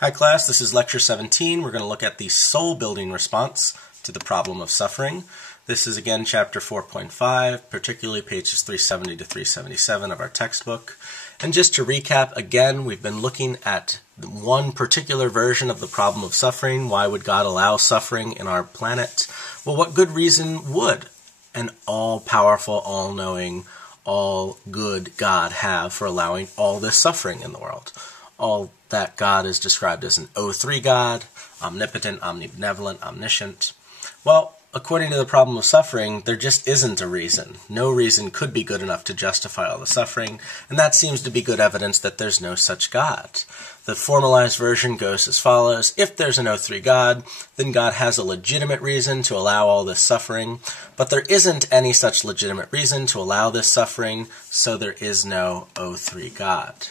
Hi class, this is lecture 17. We're going to look at the soul-building response to the problem of suffering. This is again chapter 4.5, particularly pages 370 to 377 of our textbook. And just to recap, again, we've been looking at one particular version of the problem of suffering. Why would God allow suffering in our planet? Well, what good reason would an all-powerful, all-knowing, all-good God have for allowing all this suffering in the world? All that God is described as an O3 God, omnipotent, omnibenevolent, omniscient. Well, according to the problem of suffering, there just isn't a reason. No reason could be good enough to justify all the suffering, and that seems to be good evidence that there's no such God. The formalized version goes as follows: if there's an O3 God, then God has a legitimate reason to allow all this suffering, but there isn't any such legitimate reason to allow this suffering, so there is no O3 God.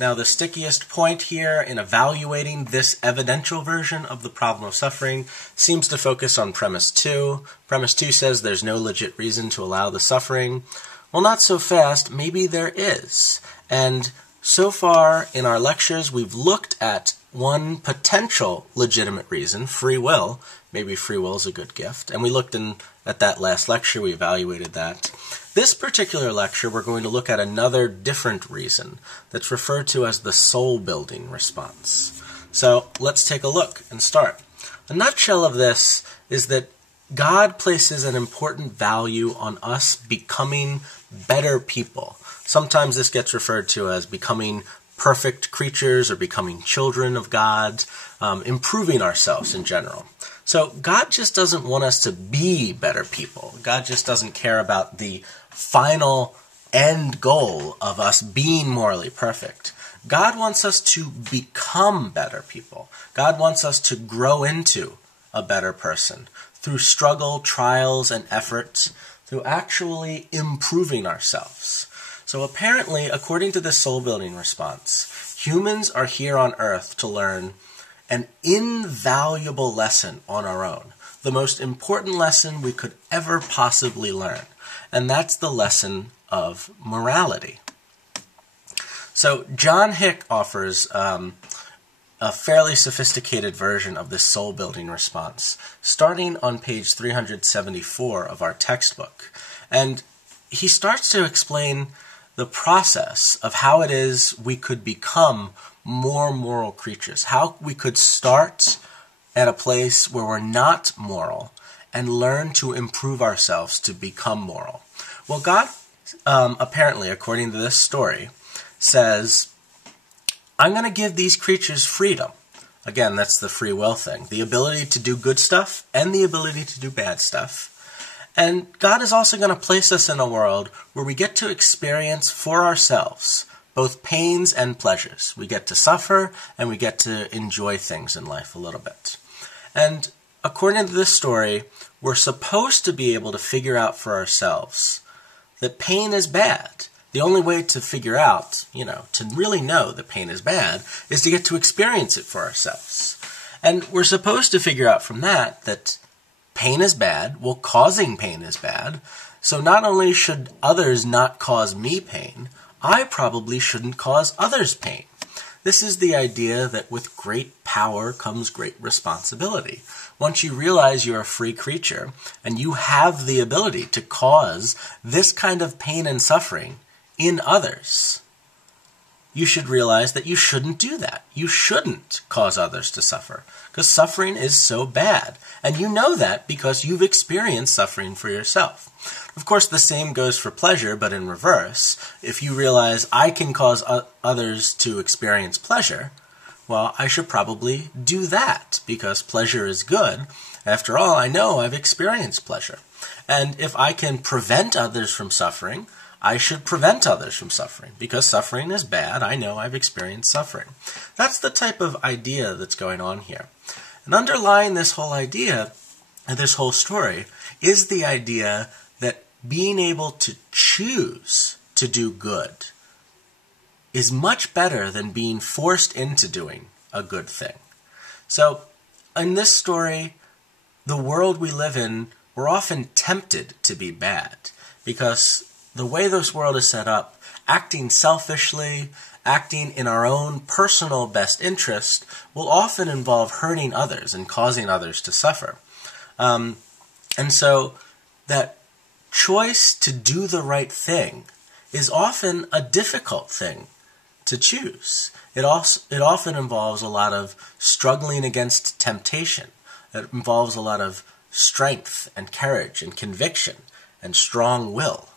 Now, the stickiest point here in evaluating this evidential version of the problem of suffering seems to focus on premise 2. Premise 2 says there's no legit reason to allow the suffering. Well, not so fast. Maybe there is. And so far in our lectures, we've looked at one potential legitimate reason, free will. Maybe free will is a good gift. And we looked at that last lecture. We evaluated that. This particular lecture, we're going to look at another different reason that's referred to as the soul-building response. So let's take a look and start. A nutshell of this is that God places an important value on us becoming better people. Sometimes this gets referred to as becoming perfect creatures or becoming children of God, improving ourselves in general. So God just doesn't want us to be better people. God just doesn't care about the final end goal of us being morally perfect. God wants us to become better people. God wants us to grow into a better person through struggle, trials, and effort, through actually improving ourselves. So apparently, according to the soul-building response, humans are here on Earth to learn an invaluable lesson on our own, the most important lesson we could ever possibly learn, and that's the lesson of morality. So John Hick offers a fairly sophisticated version of this soul-building response, starting on page 374 of our textbook. And he starts to explain the process of how it is we could become more moral creatures, how we could start at a place where we're not moral and learn to improve ourselves to become moral. Well, God, apparently, according to this story, says, I'm going to give these creatures freedom. Again, that's the free will thing. The ability to do good stuff and the ability to do bad stuff. And God is also going to place us in a world where we get to experience for ourselves both pains and pleasures. We get to suffer and we get to enjoy things in life a little bit. And according to this story, we're supposed to be able to figure out for ourselves that pain is bad. The only way to figure out, to really know that pain is bad is to get to experience it for ourselves. And we're supposed to figure out from that pain is bad, well, causing pain is bad, so not only should others not cause me pain, I probably shouldn't cause others pain. This is the idea that with great power comes great responsibility. Once you realize you're a free creature and you have the ability to cause this kind of pain and suffering in others, you should realize that you shouldn't do that. You shouldn't cause others to suffer, because suffering is so bad. And you know that because you've experienced suffering for yourself. Of course, the same goes for pleasure, but in reverse. If you realize I can cause others to experience pleasure, well, I should probably do that, because pleasure is good. After all, I know I've experienced pleasure. And if I can prevent others from suffering, I should prevent others from suffering, because suffering is bad. I know I've experienced suffering. That's the type of idea that's going on here. And underlying this whole idea, this whole story, is the idea that being able to choose to do good is much better than being forced into doing a good thing. So, in this story, the world we live in, we're often tempted to be bad, because the way this world is set up, acting selfishly, acting in our own personal best interest will often involve hurting others and causing others to suffer. And so that choice to do the right thing is often a difficult thing to choose. It often involves a lot of struggling against temptation. It involves a lot of strength and courage and conviction and strong will.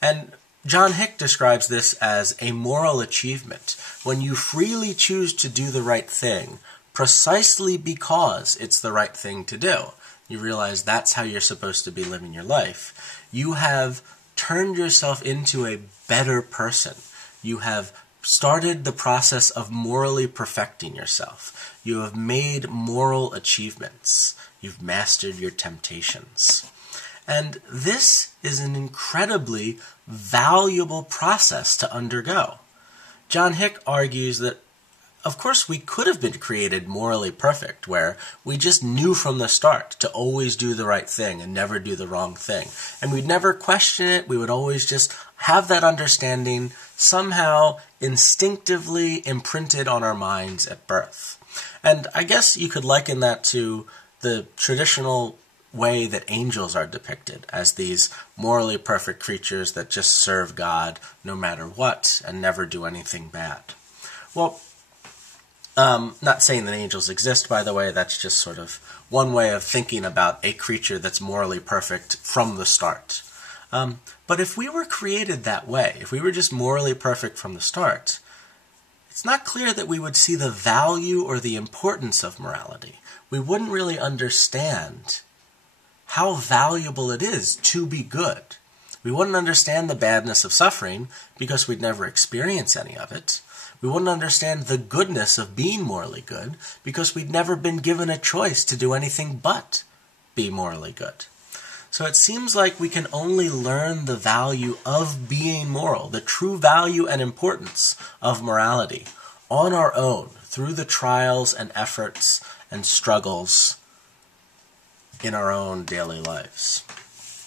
And John Hick describes this as a moral achievement, when you freely choose to do the right thing precisely because it's the right thing to do. You realize that's how you're supposed to be living your life. You have turned yourself into a better person. You have started the process of morally perfecting yourself. You have made moral achievements. You've mastered your temptations. And this is an incredibly valuable process to undergo. John Hick argues that, of course, we could have been created morally perfect, where we just knew from the start to always do the right thing and never do the wrong thing. And we'd never question it. We would always just have that understanding somehow instinctively imprinted on our minds at birth. And I guess you could liken that to the traditional way that angels are depicted as these morally perfect creatures that just serve God no matter what and never do anything bad. Well, not saying that angels exist, by the way. That's just sort of one way of thinking about a creature that's morally perfect from the start. But if we were created that way, if we were just morally perfect from the start, it's not clear that we would see the value or the importance of morality. We wouldn't really understand how valuable it is to be good. We wouldn't understand the badness of suffering because we'd never experienced any of it. We wouldn't understand the goodness of being morally good because we'd never been given a choice to do anything but be morally good. So it seems like we can only learn the value of being moral, the true value and importance of morality, on our own, through the trials and efforts and struggles in our own daily lives.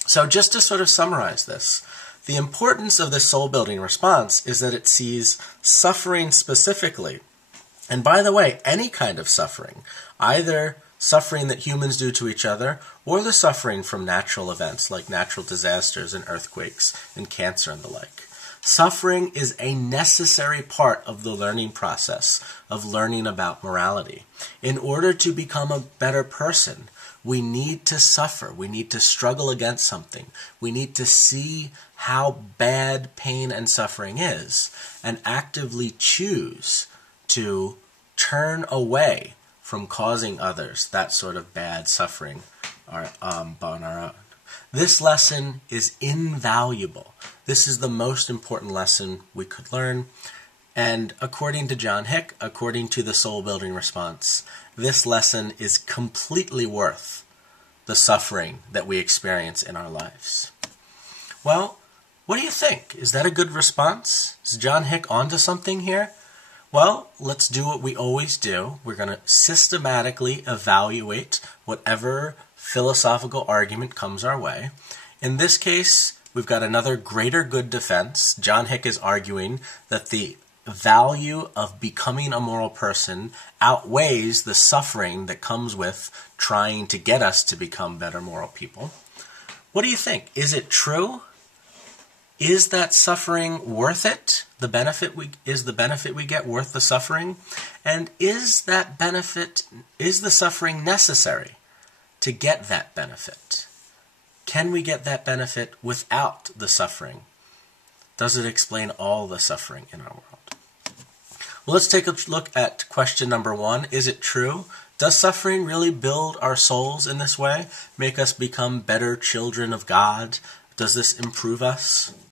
So just to sort of summarize this, the importance of this soul-building response is that it sees suffering specifically, and by the way, any kind of suffering, either suffering that humans do to each other or the suffering from natural events like natural disasters and earthquakes and cancer and the like. Suffering is a necessary part of the learning process of learning about morality. In order to become a better person, we need to suffer. We need to struggle against something. We need to see how bad pain and suffering is and actively choose to turn away from causing others that sort of bad suffering on our own. This lesson is invaluable. This is the most important lesson we could learn. And according to John Hick, according to the soul-building response, this lesson is completely worth the suffering that we experience in our lives. Well, what do you think? Is that a good response? Is John Hick onto something here? Well, let's do what we always do. We're going to systematically evaluate whatever philosophical argument comes our way. In this case, we've got another greater good defense. John Hick is arguing that the value of becoming a moral person outweighs the suffering that comes with trying to get us to become better moral people. What do you think? Is it true? Is that suffering worth it? Is the benefit we get worth the suffering? And is the suffering necessary to get that benefit? Can we get that benefit without the suffering? Does it explain all the suffering in our world? Well, let's take a look at question number 1. Is it true? Does suffering really build our souls in this way? Make us become better children of God? Does this improve us?